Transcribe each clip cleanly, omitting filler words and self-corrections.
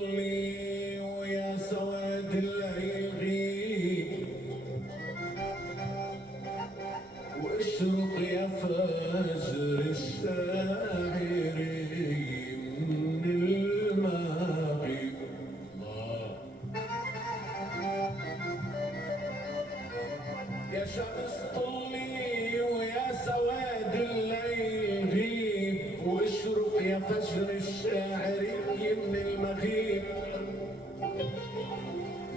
طلي ويا سواد العيغي واشرق يا فجر الشاعري من المغيب. يا شمس طلي ويا سواد الليل غيب واشرق يا فجر الشاعري من المغيب.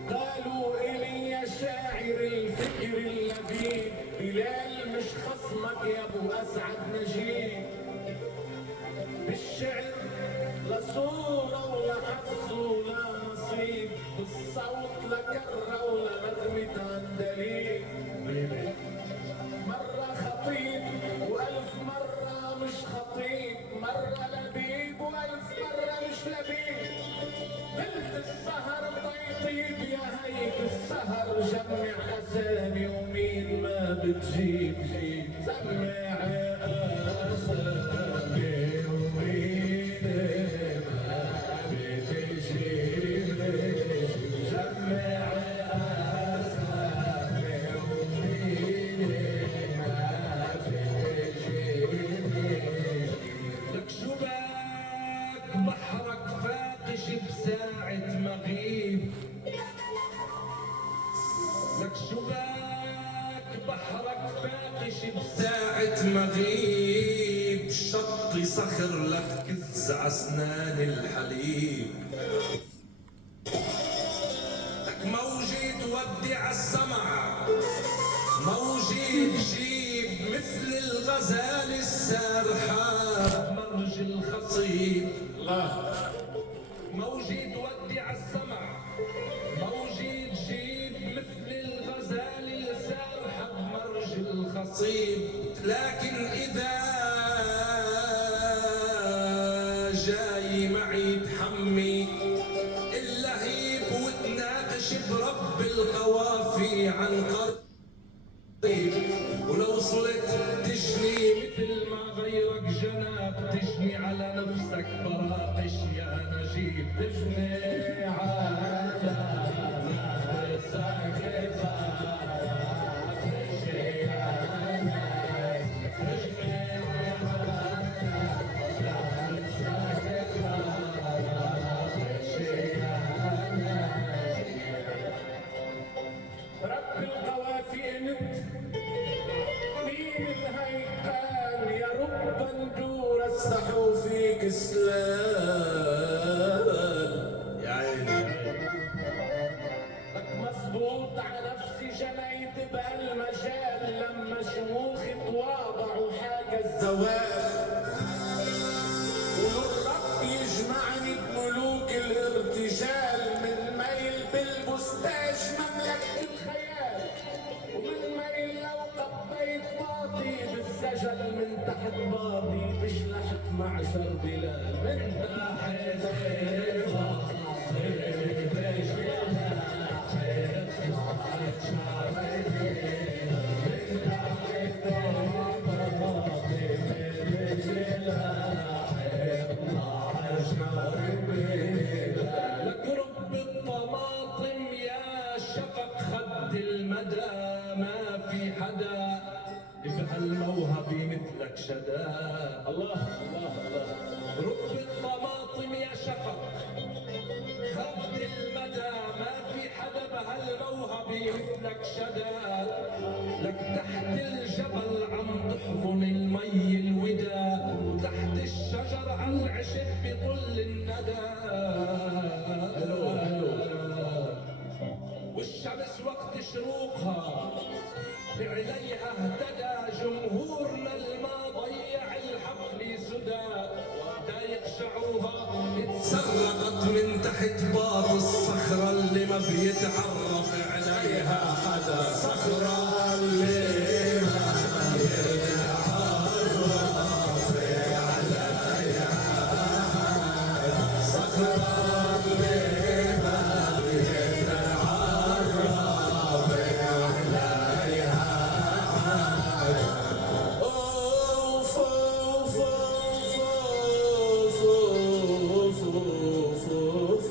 قالوا إلي يا شاعر الفكر اللبيب بلال مش خصمك يا ابو اسعد نجيب. بالشعر لا صورة ولا حظ ولا نصيب، بالصوت لا كرة ولا نغمة عندليب. مرة خطيب وألف مرة مش خطيب، مرة لبيب وألف مرة مش لبيب. بنت السهر طيب يا هيك السهر جمع أسامي ومين ما بتجيب جيب. سمع أسامي ومين ما بتجيب جمع أسامي ومين ما بتجيب. لك شباك بحرك فاقش بساعة مغيب، لك شباك بحرك فاقش بساعة مغيب. شطي صخر لك كز عسنان الحليب. لك موجي تودي عالسمع، موجي تجيب مثل الغزال السارحة مرج الخصيب. الله. موجي تودي عالسمع، موجي تجيب مثل الغزال السارحة بمرج الخصيب. لكن إذا جاي معي تحمي اللهيب وتناقش برب القوافي عن قريب. ولو صرت تجني مثل ما غيرك جناب، تجني على نفسك براقش يا نجيب. تجني على نفسك براقش يا نجيب. تجني على نفسك براقش يا نجيب. رب القوافي انت مين الهيكل يا رب ندور استحوا فيك سلام. يا عيني لك مظبوط على نفسي جنيت بهالمجال لما شموخي تواضعوا حاجة الزواج. والرب يجمعني بملوك الارتجال من ميل بالبستاج مملكة الخيال. ومن ميل لو قبيت باطي بالسجل من تحت باطي بشلحت معشر بلاد. من تحت باطي بشلحت معشر بلاد. من تحت باطي بشلحت معشر بلاد. لك رب الطماطم يا شفق خد المدى ما في حدا بهالموهبة مثلك شدا. الله الله الله. رب الطماطم يا شفق خد المدى ما في حدا بهالموهبة مثلك شدا. لك تحت الجبل عم تحضن المي الودا، وتحت الشجر عالعشب بطل الندى. والشمس وقت شروقها بعليها اهتدى جمهورنا الما ضيع الحفل سدى. دايق شعورها اتسرقت من تحت باط الصخرة اللي ما بيتعرف عليها حدا. صخرة اللي ما بيتعرف عليها حدا. صخرة اللي ما بيتعرف عليها حدا. اوف اوف اوف اوف اوف اوف اوف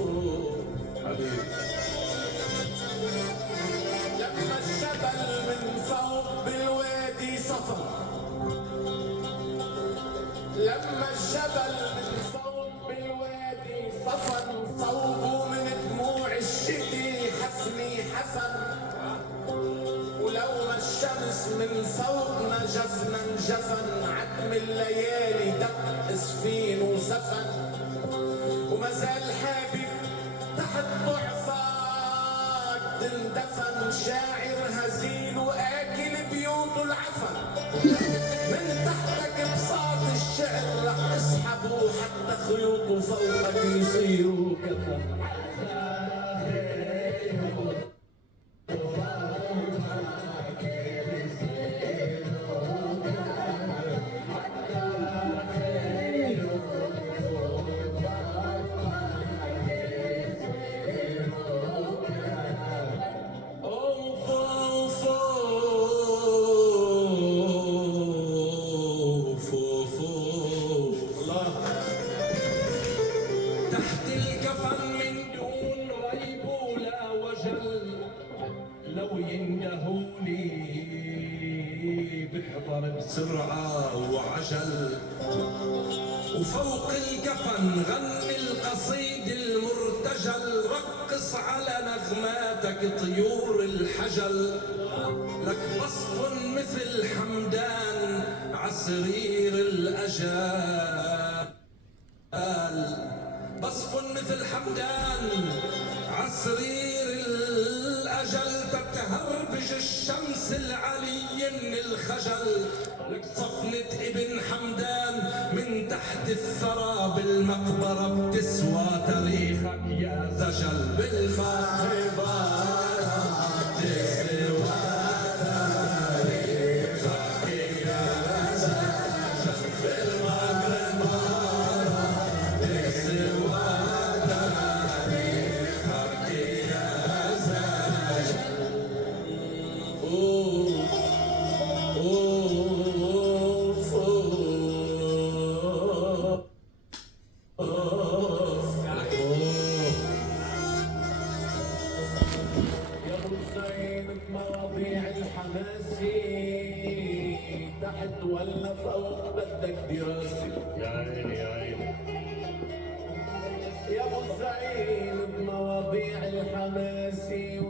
تحت الكفن من دون ريب ولا وجل لو يندهوني بحضر بسرعة وعجل وفوق الكفن غني القصيد المرتجل رقص على نغماتك طيور الحجل لك بسط مثل حمدان عسرير الأجال بسط مثل حمدان عسرير الأجل تتهربج الشمس العلي من الخجل لك صفنة ابن حمدان من تحت الثرى بالمقبرة بتسوى تاريخك يا زجل بالمقبرة تسوى تاريخك يا زجل بالمقبرة تسوى تاريخك يا زجل يا ابو زين بمواضيع الحماسي تحت ولا فوق بدك دراسه يا عيني يا عيني يا ابو زين بمواضيع الحماسي